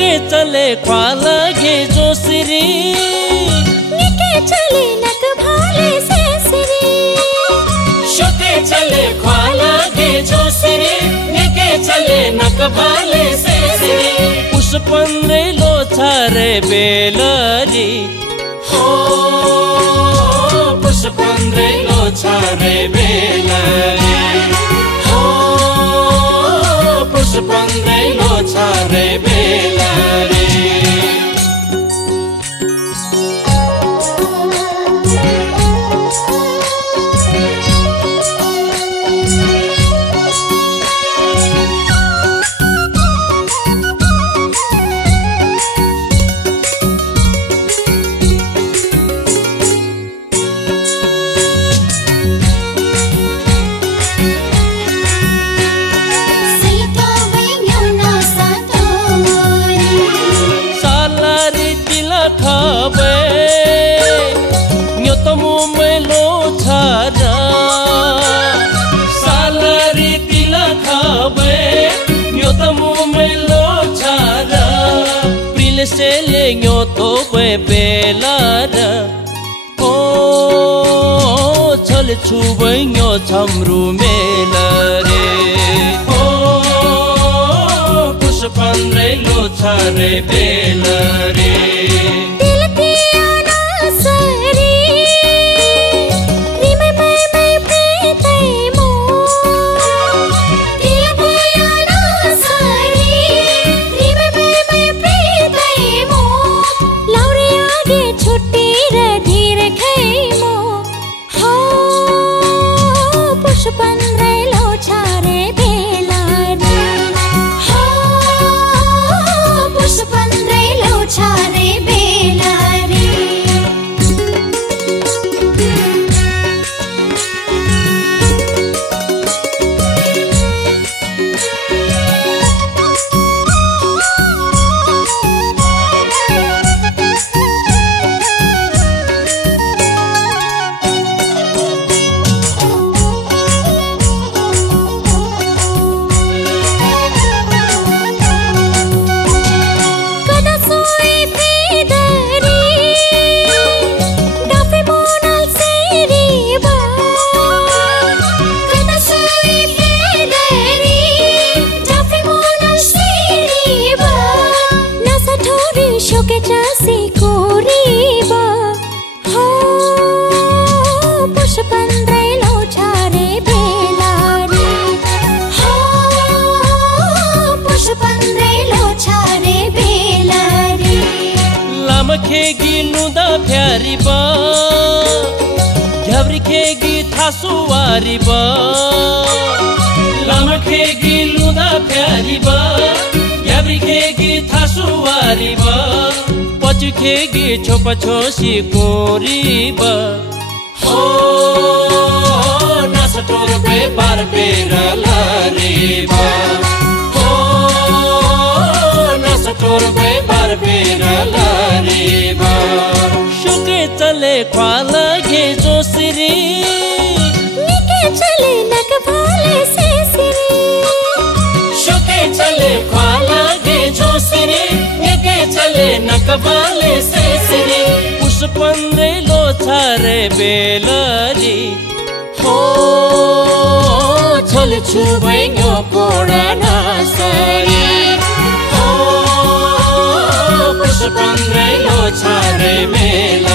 शुके चले ख्वाला गे जोसरी निके चले नक भाले से सिरी शुके चले ख्वाला गे जोसरी निके चले नक भाले से सिरी पुष्पन्रे लोछारे बेलरी हो पुष्पन्रे लोछारे बेलरी हो पुष्पन्रे लोछारे बेलरी न्योतमु मेलो छारा सालारी तिला खाबे न्योतमु मेलो छारा प्रिले से ले न्योतो बे बेलारा ओ छल छुबे न्यो छमरु मेलरे ओ पुष्पन्रे लोछारे बेलरे पुष्पन्रे लोछारे बेलरी हो पुष्पन्रे लोछारे बेलरी शुके चासी कोरीबा हो पुष्पन्रे लोछारे बेलरी हो पुष्पन्रे लोछारे बेलरी लामखेगी लुदा प्यारीबा झब्रिखेगी थासुवारीबा लामखेगी लुदा प्यारीबा झब्रिखेगी थासुवारीबा पचुखेगी छोपा छोसी कोरीबा हो नासटोर पे बार बेरलारीबा हो नासटोर पे बार बेरलारीबा शुके चले ख्वाला गे जोसरी निके चले नक भाले से सिरी शुके चले ख्वाला गे जोसरी निके चले नक भाले से सिरी पुष्पन्रे लोछारे बेलरी हो छल छुबै न्यो कोडा नासरी हो पुष्पन्रे लोछारे बेलरी।